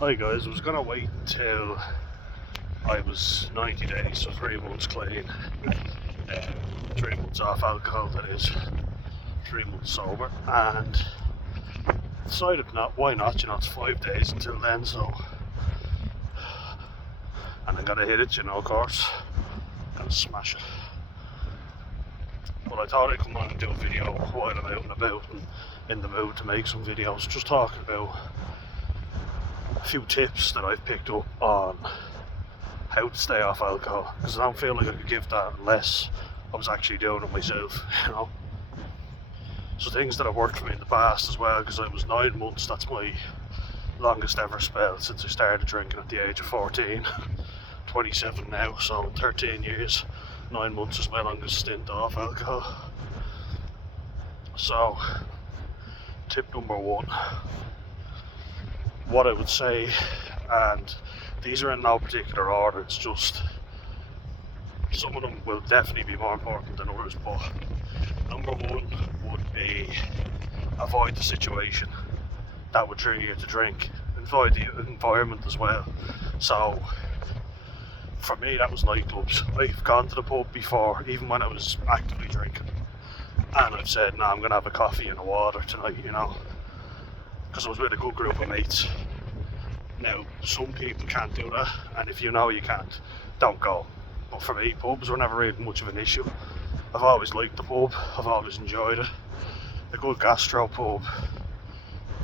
Hi guys, I was gonna wait until I was 90 days, so 3 months clean, 3 months off alcohol, that is, 3 months sober, and decided not, why not, it's 5 days until then, so, and I'm gonna hit it, of course, gonna smash it. But I thought I'd come on and do a video while I'm out and about and in the mood to make some videos, just talking about a few tips that I've picked up on how to stay off alcohol, because I don't feel like I could give that unless I was actually doing it myself, So things that have worked for me in the past as well, because I was 9 months, that's my longest ever spell since I started drinking at the age of 14, 27 now, so 13 years, 9 months is my longest stint off alcohol. So, tip number one, what I would say, and these are in no particular order, it's just some of them will definitely be more important than others, but number one would be avoid the situation that would trigger you to drink, avoid the environment as well. So for me that was nightclubs. I've gone to the pub before, even when I was actively drinking, and I've said, nah, I'm going to have a coffee and a water tonight, because I was with a good group of mates. Now, some people can't do that, and if you know you can't, don't go. But for me, pubs were never really much of an issue. I've always liked the pub, I've always enjoyed it. A good gastro pub,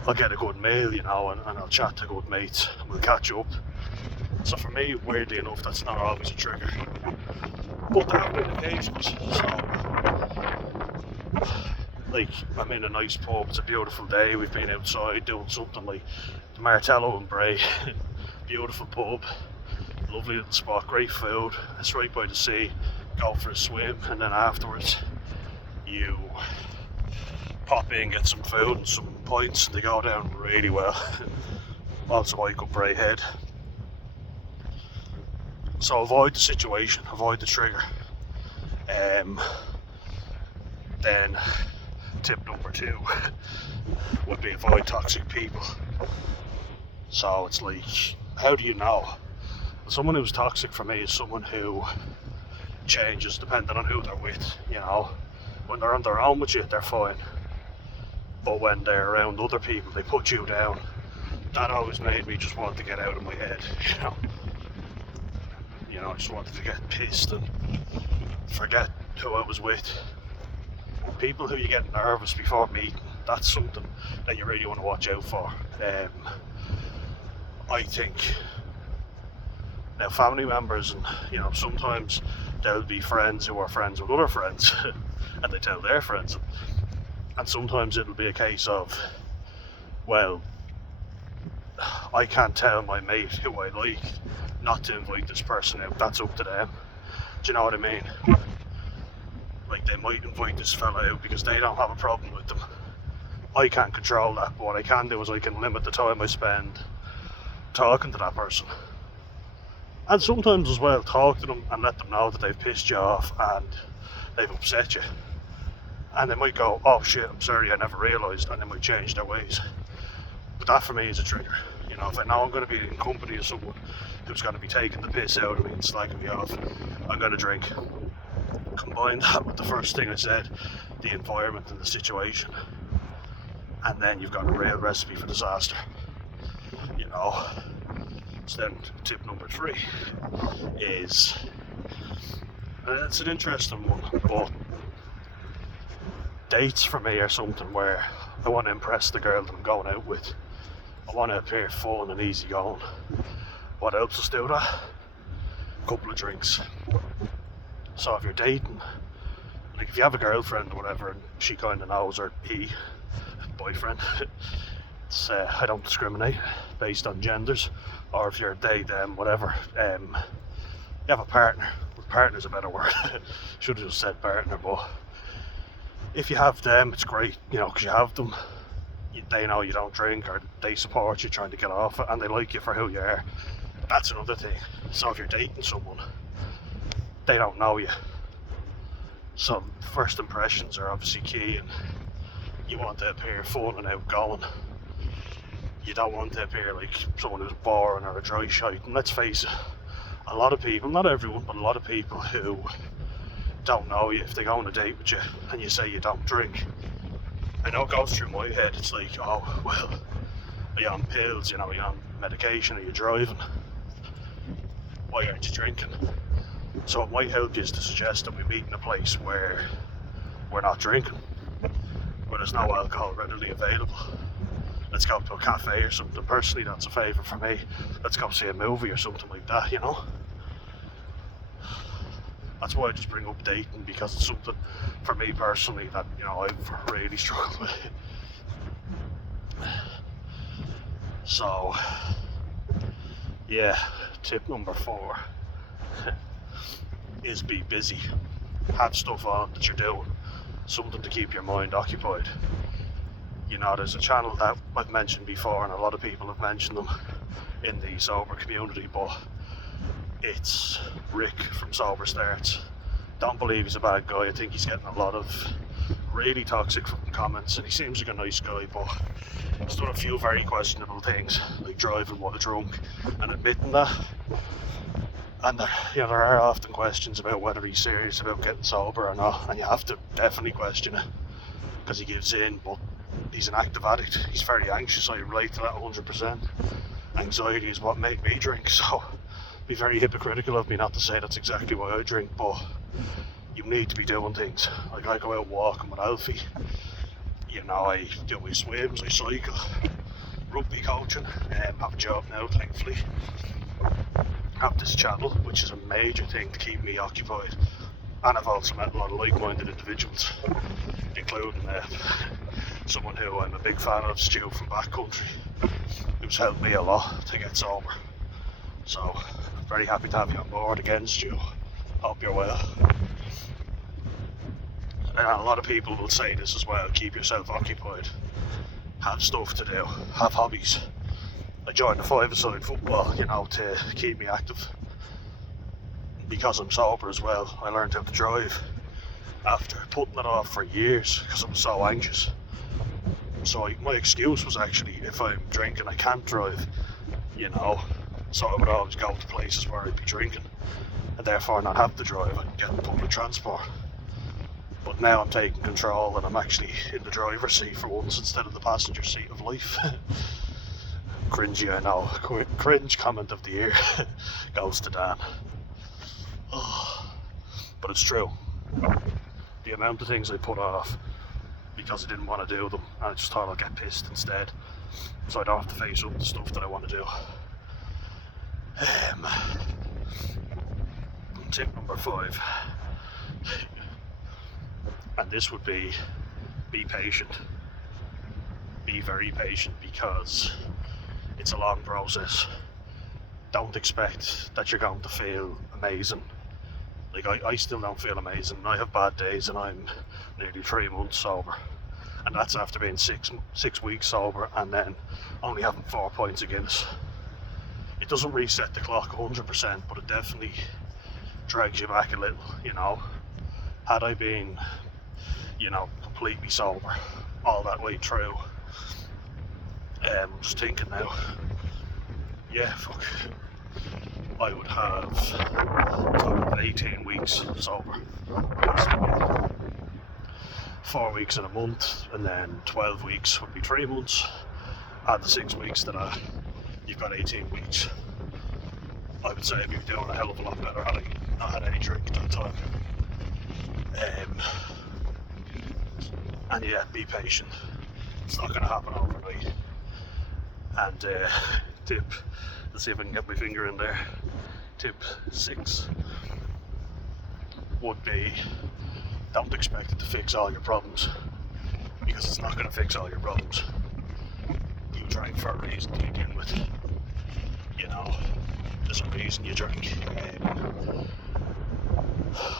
I'll get a good meal, and I'll chat to good mates, and we'll catch up. So for me, weirdly enough, that's not always a trigger. But there have been occasions, like, I'm in a nice pub, it's a beautiful day, we've been outside doing something like the Martello and Bray, beautiful pub, lovely little spot, great food, it's right by the sea, go for a swim, and then afterwards you pop in, get some food and some pints, and they go down really well. Also I could Bray head. So avoid the situation, avoid the trigger. Then tip number two would be avoid toxic people. So it's like, how do you know? Someone who's toxic for me is someone who changes depending on who they're with, When they're on their own with you, they're fine. But when they're around other people, they put you down. That always made me just want to get out of my head, I just wanted to get pissed and forget who I was with. People who you get nervous before meeting, that's something that you really want to watch out for. I think now family members, and sometimes there'll be friends who are friends with other friends and they tell their friends, and sometimes it'll be a case of, well, I can't tell my mate who I like not to invite this person out, that's up to them. Do you know what I mean? Like, they might invite this fella out because they don't have a problem with them. I can't control that, but what I can do is I can limit the time I spend talking to that person. And sometimes as well, talk to them and let them know that they've pissed you off and they've upset you. And they might go, oh shit, I'm sorry, I never realised, and they might change their ways. But that for me is a trigger. If I know I'm going to be in company of someone who's going to be taking the piss out of me and slagging me off, I'm going to drink. Combine that with the first thing I said, the environment and the situation, and then you've got a real recipe for disaster. So then tip number three is, it's an interesting one, but dates for me are something where I want to impress the girl that I'm going out with. I want to appear fun and easygoing. What helps us do that? A couple of drinks. So if you're dating, like if you have a girlfriend or whatever and she kind of knows, or he, boyfriend, it's, I don't discriminate based on genders, or if you're a they, them, whatever, you have a partner. Partner's a better word. Should have just said partner, but if you have them, it's great, because you have them. They know you don't drink, or they support you trying to get off it, and they like you for who you are. That's another thing. So if you're dating someone, they don't know you, so first impressions are obviously key, and you want to appear fun and outgoing. you don't want to appear like someone who's boring or a dry shite. And let's face it, a lot of people, not everyone, but a lot of people who don't know you, if they go on a date with you and you say you don't drink, I know it goes through my head, it's like, oh, well, are you on pills, are you on medication, are you driving? Why aren't you drinking? So it might help you is to suggest that we meet in a place where we're not drinking, where there's no alcohol readily available. Let's go to a cafe or something. Personally, that's a favourite for me. Let's go see a movie or something like that, That's why I just bring up dating, because it's something for me personally that, I've really struggled with. So, yeah, tip number 4 is be busy. Have stuff on that you're doing, something to keep your mind occupied. There's a channel that I've mentioned before, and a lot of people have mentioned them in the sober community, but it's Rick from Sober Starts. Don't believe he's a bad guy. I think he's getting a lot of really toxic comments, and he seems like a nice guy, but he's done a few very questionable things, like driving while drunk and admitting that. And there are often questions about whether he's serious about getting sober or not, and you have to definitely question it, because he gives in, but he's an active addict. He's very anxious. I relate to that 100%. Anxiety is what made me drink, so it'd be very hypocritical of me not to say that's exactly why I drink, but you need to be doing things. Like, I go out walking with Alfie, I do my swims, I cycle, rugby coaching, have a job now, thankfully. Have this channel, which is a major thing to keep me occupied, and I've also met a lot of like-minded individuals, including someone who I'm a big fan of, Stu from backcountry, who's helped me a lot to get sober. So, very happy to have you on board again, Stu. Hope you're well. And a lot of people will say this as well: keep yourself occupied, have stuff to do, have hobbies. I joined the 5-a-side football, to keep me active. Because I'm sober as well, I learned how to drive after putting it off for years because I was so anxious. So my excuse was actually, if I'm drinking I can't drive, so I would always go to places where I'd be drinking and therefore not have to drive and get public transport. But now I'm taking control and I'm actually in the driver's seat for once instead of the passenger seat of life. Cringy, I know. Cringe comment of the year goes to Dan. But it's true. The amount of things I put off because I didn't want to do them, and I just thought I'd get pissed instead, so I don't have to face up the stuff that I want to do. Tip number 5, and this would be patient. Be very patient, because it's a long process. Don't expect that you're going to feel amazing. Like, I still don't feel amazing. I have bad days, and I'm nearly 3 months sober, and that's after being six weeks sober and then only having 4 pints of Guinness. It doesn't reset the clock 100%, but it definitely drags you back a little. Had I been completely sober all that way through, I'm just thinking now, I would have 18 weeks sober. 4 weeks in a month, and then 12 weeks would be 3 months. Add the 6 weeks to that, you've got 18 weeks. I would say I'd be doing a hell of a lot better had I not had any drink at that time. And be patient. It's not going to happen overnight. And let's see if I can get my finger in there. Tip 6 would be, don't expect it to fix all your problems, because it's not going to fix all your problems. You drank for a reason to begin with. There's a reason you drink.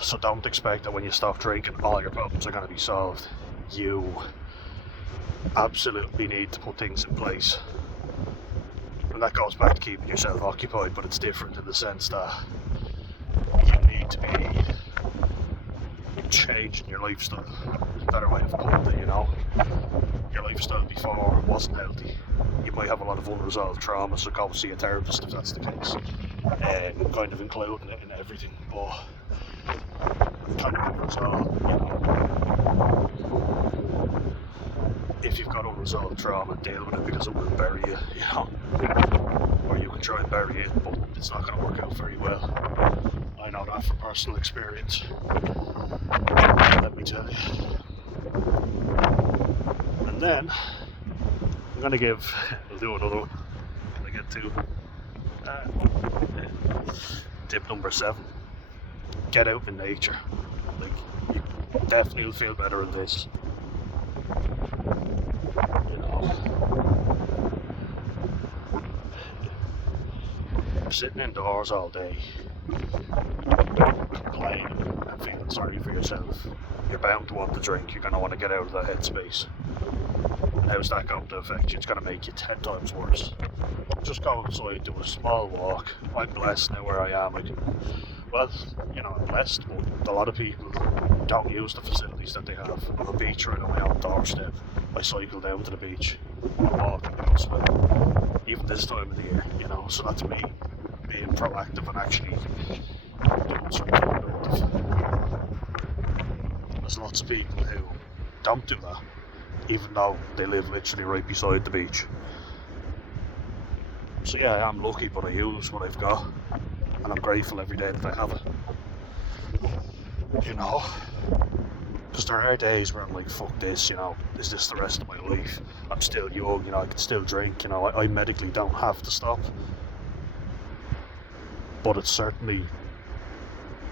So don't expect that when you stop drinking all your problems are going to be solved. You absolutely need to put things in place. And that goes back to keeping yourself occupied, but it's different in the sense that you need to be changing your lifestyle. There's a better way of putting it, Your lifestyle before wasn't healthy. you might have a lot of unresolved trauma, so go see a therapist if that's the case. Kind of including it in everything, but kind of unresolved, you know. If you've got unresolved trauma, deal with it because it will bury you, you know. Or you can try and bury it, but it's not going to work out very well. I know that from personal experience. Let me tell you. And then I'm going to give, I'll do another one. Can I get to tip number 7? Get out in nature. Like, you definitely will feel better in this. You know, sitting indoors all day, complaining and feeling sorry for yourself, you're bound to want to drink. You're going to want to get out of that headspace. And how's that going to affect you? It's going to make you 10 times worse. Just go outside, do a small walk. I'm blessed now where I am. I can, well, you know, I'm blessed, but a lot of people don't use the facilities that they have. I have a beach right on my own doorstep. I cycle down to the beach, I walk and go swim. Even this time of the year, you know, so that's me being proactive and actually doing something productive. There's lots of people who don't do that, even though they live literally right beside the beach. So yeah, I am lucky, but I use what I've got, and I'm grateful every day that I have it. You know, because there are days where I'm like, fuck this, you know, is this the rest of my life? I'm still young, you know, I can still drink, you know, I medically don't have to stop. But it's certainly,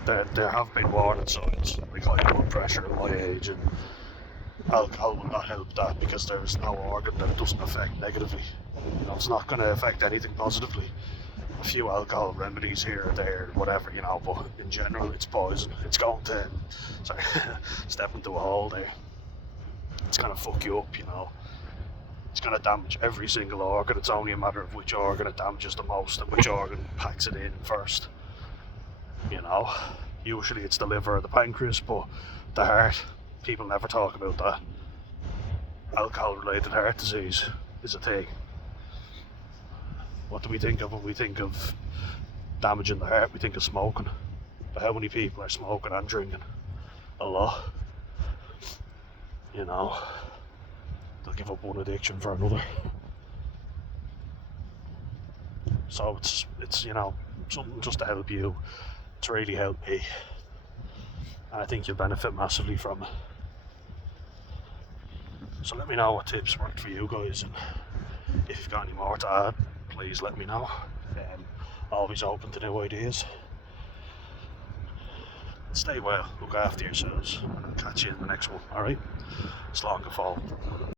there have been warning signs, like high blood pressure at my age, and alcohol will not help that because there's no organ that it doesn't affect negatively. You know, it's not going to affect anything positively. A few alcohol remedies here or there, whatever, you know, but in general it's poison. It's going to, sorry, step into a hole there. It's going to fuck you up, you know. It's going to damage every single organ. It's only a matter of which organ it damages the most and which organ packs it in first. You know, usually it's the liver or the pancreas, but the heart, people never talk about that. Alcohol-related heart disease is a thing. What do we think of when we think of damaging the heart? We think of smoking. But how many people are smoking and drinking? A lot. You know, they'll give up one addiction for another. So it's you know, something just to help you. It's really helped me. And I think you'll benefit massively from it. So let me know what tips worked for you guys, and if you've got any more to add, please let me know. Always open to new ideas. Stay well, look after yourselves, and I'll catch you in the next one, alright? Slán go fóill.